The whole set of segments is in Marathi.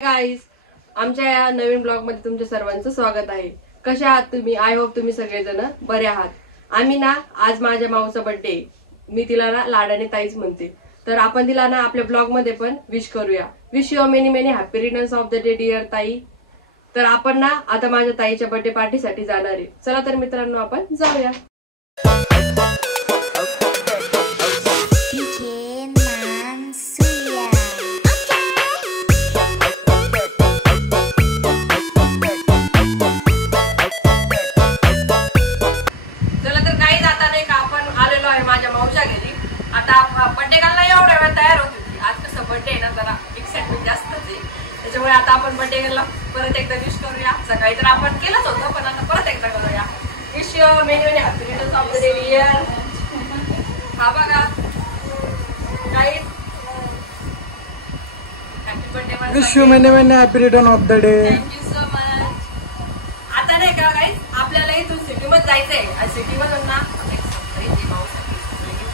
गाईज, आमच्या या नवीन ब्लॉग मध्ये तुमच्या सर्वांचं स्वागत आहे। कसे आहात तुम्ही? आय होप तुम्ही सगळेजण बरे आहात। आम्ही ना आज माझ्या माऊचा बर्थडे, मी तिला ना लाडाने ताईच म्हणते, तर आपण तिला ना आपल्या ब्लॉग मध्ये पण विश करूया। Wish you many many happy returns of the day dear ताई। तर आपण ना आता माझ्या ताईच्या बर्थडे पार्टीसाठी जाणार आहे। चला तर मित्रांनो आपण जाऊया। बर्थडे घालला एवढ्या वेळ तयार होत होती। आज कसं बर्थडे आहे ना, जरा एक्साइटमेंट जास्तच आहे, त्याच्यामुळे आता आपण बर्थडे घालला परत एकदा विश करूया। सकाळी तर आपण केलंच होतं, पण आता परत एकदा करूया। Wish you many many happy returns of the day dear. हा बघा guys, happy birthday. Wish you many many happy return of the day. Thank you so much. आता नाही का गाईज, आपल्याला इथून सिटीमध्ये जायचंय आणि सिटीमधून ना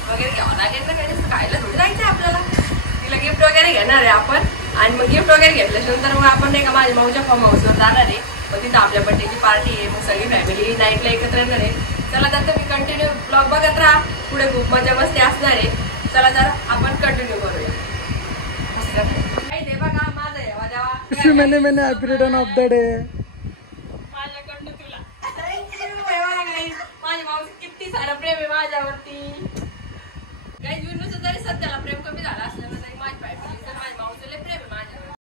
वगैरे घ्यावं लागेल ना, काही खायला थोडी जायचंय आपल्याला। तिला गिफ्ट वगैरे घेणार आहे आपण, आणि मग गिफ्ट वगैरे घेतल्यानंतर मग आपण नाही का माझ्या माऊच्या फार्म हाऊसवर जाणार आहे। मग तिथं आपल्या बर्थडेची पार्टी आहे, मग सगळी फॅमिली नाईटला एकत्र येणार आहे। चला तर तुम्ही कंटिन्यू ब्लॉग बघत राहा, पुढे खूप मजा मस्ती असणार आहे। चला तर आपण कंटिन्यू करूया। बघा माझं आहे wish you many many happy return of the day. माझ्याकडनं तुला माझ्या माऊचं किती सारं प्रेम आहे माझ्यावरती। काही विनूचं जरी सध्याला प्रेम कमी झालं असलं ना, तरी माझी फॅमिली तर माझ्या माऊचं लय प्रेम आहे माझ्यावर।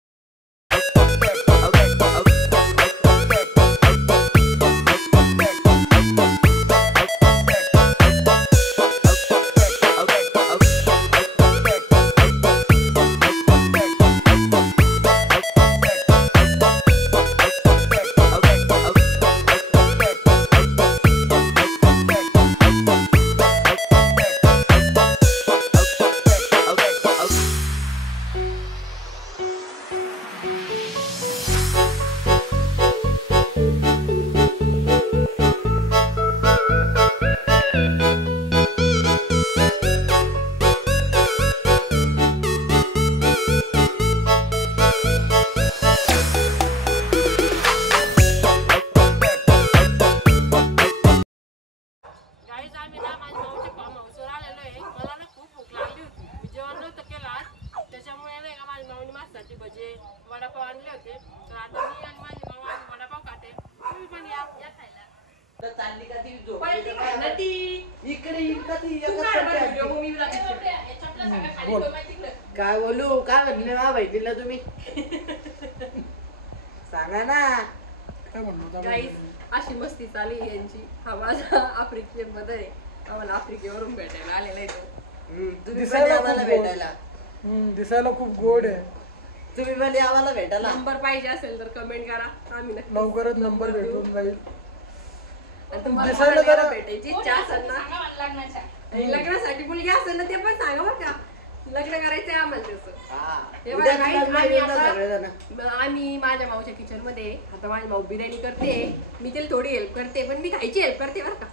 वडापाव आणले होते, तर आता मी आणि माझी माऊ वडापाव खाते। तुम्ही पण या खायला। तर चालली का ती झोप ना, ती इकडे इकडे ती काय बोलू, काय म्हणले मा बहिणीला तुम्ही? सांगा ना काय म्हणतो गाईस, अशी मस्ती चालू आहे यांची। हा माझा आफ्रिकेमध्ये आहे, आम्हाला आफ्रिकेवरून भेटायला आलेला आहे तो। तुम्ही आम्हाला भेटायला, दिसायला खूप गोड आहे। तुम्ही मला आम्हाला भेटायला नंबर पाहिजे असेल तर कमेंट करा, आम्ही लवकरच नंबर भेटून जाईल। आणि तुम्हाला जरा भेटायची इच्छा असेल ना, लग्नासाठी मुलगी असेल ना, ते पण सांगा बरं का, लग्न करायचंय आम्हाला तसं। आम्ही माझ्या माऊच्या किचन मध्ये, आता माझी माऊ बिर्याणी करते, मी तिला थोडी हेल्प करते, पण मी खायची हेल्प करते बरं का।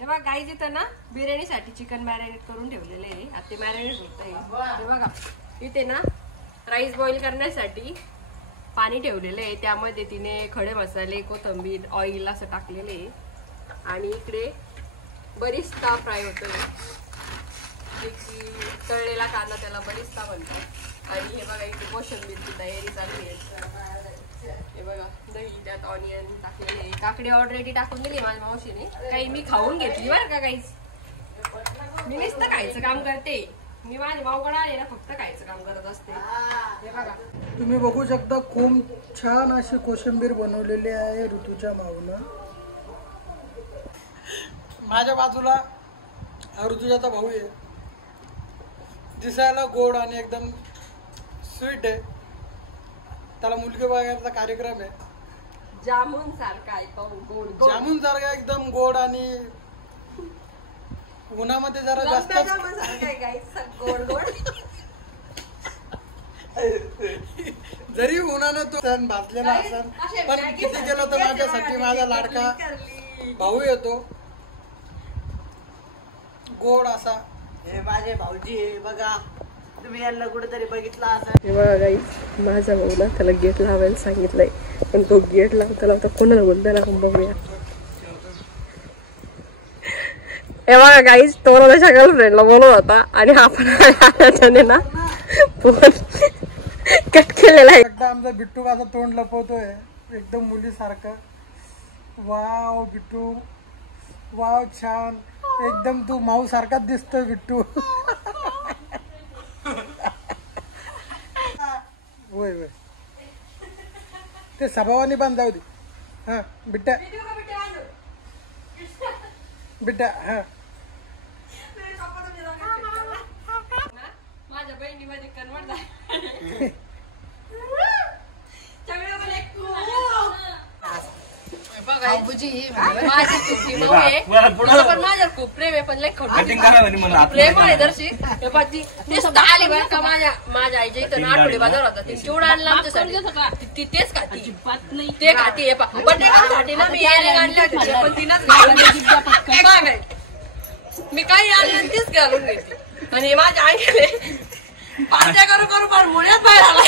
तेव्हा गाईज इथं ना बिर्याणीसाठी चिकन मॅरिनेट करून ठेवलेलं आहे, आता ते मॅरिनेट होत आहे। ते बघा इथे ना राईस बॉईल करण्यासाठी पाणी ठेवलेलं आहे, त्यामध्ये तिने खडे मसाले, कोथिंबीर, ऑइल असं टाकलेलं आहे, आणि इकडे बरिस्ता फ्राय होतोय, तळलेला कांदा, त्याला बरिस्ता म्हणतात। आणि हे बघा इथे कोशिंबीरची तयारी चालू आहे। हे बघा दही, त्यात ऑनियन टाकलेले आहे, काकडी ऑलरेडी टाकून दिली माझ्या मावशीने, काही मी खाऊन घेतली बरं का गाईस। मी नुसतं खायचं काम करते, मी माझ्या माऊकडे आले ना फक्त खायचं काम करत असते। हे बघा तुम्ही बघू शकता, खूप छान अशी कोशिंबीर बनवलेली आहे ऋतूच्या माऊनं। माझ्या बाजूला ऋतुजाचा भाऊ आहे, दिसायला गोड आणि एकदम स्वीट आहे। त्याला मुलगी बघायचा कार्यक्रम आहे, जामुन सारखा आहे, गोड जामुन सारखा एकदम गोड, आणि उन्हामध्ये जरा जास्त गोड गोड। जरी उन्हानं तो सण भाजलेला असेल, पण किती केलं तर माझ्यासाठी माझा लाडका भाऊ येतो, गोड असा। हे माझे भाऊजी बघा, तुम्ही याला कुठेतरी बघितला असं. बघा गाई माझा भाऊ ना त्याला गेट लावायला सांगितलंय पण तो गेट लावता लावता कोणाला बोलतोय ना बघूया. हे बघा गाईज तो त्याच्या गर्लफ्रेंडला बोलवत होता आणि आपण ना फोन कट केलेला आहे. एकदा आमचा बिट्टू माझं तोंड लपवतोय एकदम मुलीसारखं. वाव बिट्टू वाव छान एकदम तू माऊ सारखाच दिसतोय बिट्टू. होय होय ते स्वभावाने पण जाऊ दे. हा बिट्ट्या बिट्ट्या हा माझ्या बहिणीमध्ये कन्वर्ट माझ्या खूप प्रेम आहे पण प्रेम आहे दर्शी आली बरं का माझ्या आईच्या इथं आठवडे बाजार होता ते चिवडा आणला आमच्यासाठी ती तेच खाती ते खाती बटेटासाठी ना मी आणले होते पण तिनंच मी काही आणलं तीच घालून घेतली आणि माझ्या आईने पार्ट्या करू करू फार मुळ्यात बाहेर आला.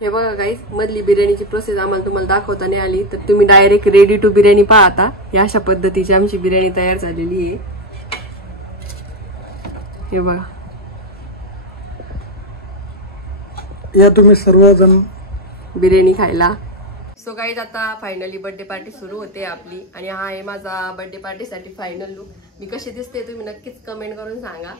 हे बघा गाईस मधली बिर्याणीची प्रोसेस आम्हाला तुम्हाला दाखवता नाही आली तर तुम्ही डायरेक्ट रेडी टू बिर्याणी पाहता. या अशा पद्धतीची आमची बिर्याणी तयार झालेली आहे. हे बघा या तुम्ही सर्वजण बिर्याणी खायला. सो गाईज आता फायनली बर्थडे पार्टी सुरू होते आपली आणि हा आहे माझा बर्थडे पार्टीसाठी फायनल लुक. मी कसे दिसते तुम्ही नक्कीच कमेंट करून सांगा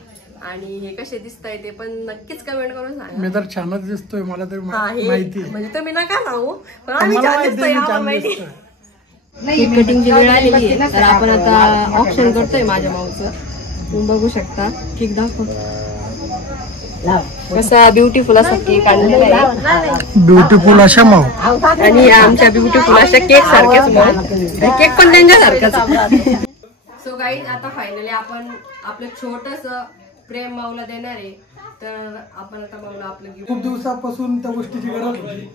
आणि हे कसे दिसताय ते पण नक्कीच कमेंट करून सांगा. मी तर छानच दिसतोय मला तर माहिती आहे. म्हणजे तुम्ही नका सांगू पण आम्ही छान दिसतोय आम्हाला माहिती. केक कटिंगची वेळ आलेली आहे तर आपण आता ऑप्शन करतोय माझ्या माऊचं. तुम्ही बघू शकता केक दाखव कसा ब्युटिफुल असा केक आणलेला आहे. ब्युटिफुल अशा माऊ आणि आमच्या ब्युटिफुल अशा केक सारखेच केक पण त्यांच्या सारखाच. सो गाईज आता फायनली आपण आपलं छोटस प्रेम माऊला देणार आहे तर आपण आता माऊला आपलं गिफ्ट खूप दिवसापासून त्या गोष्टीची गरज होती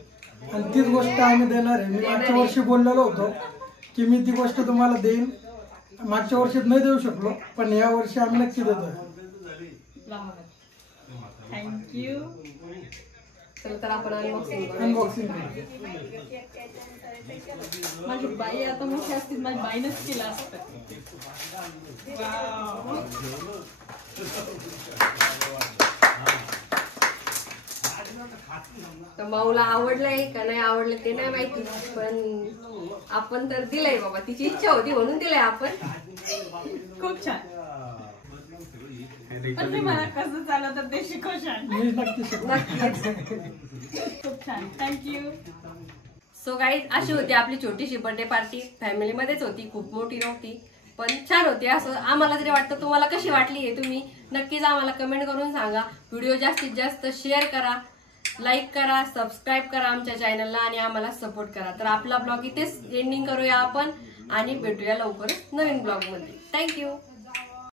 आणि तीच गोष्ट आम्ही देणार आहे. मी मागच्या वर्षी बोललेलो होतो की मी ती गोष्ट तुम्हाला देईन. मागच्या वर्षीत नाही देऊ शकलो पण या वर्षी आम्ही नक्की देतोय. थँक्यू. चला तर आपण अनबॉक्सिंग माझी बाई आता मोठी असते माझी बाईनच केलं असतं. तर माऊला आवडलंय का नाही आवडलं ते नाही माहिती पण आपण तर दिलंय बाबा तिची इच्छा होती म्हणून दिलंय आपण. खूप छान पण मला कसं चाललं तर ते शिकवशान. खूप छान थँक्यू. सो गाईज अशी होती आपली छोटीशी बर्थडे पार्टी. फॅमिलीमध्येच होती खूप मोठी नव्हती पण छान होती. असं आम्हाला तरी वाटतं. तुम्हाला कशी वाटली आहे तुम्ही नक्कीच आम्हाला कमेंट करून सांगा. व्हिडिओ जास्तीत जास्त शेअर करा, लाईक करा, सबस्क्राईब करा आमच्या चॅनलला आणि आम्हाला सपोर्ट करा. तर आपला ब्लॉग इथेच एंडिंग करूया आपण आणि भेटूया लवकरच नवीन ब्लॉग मध्ये. थँक्यू.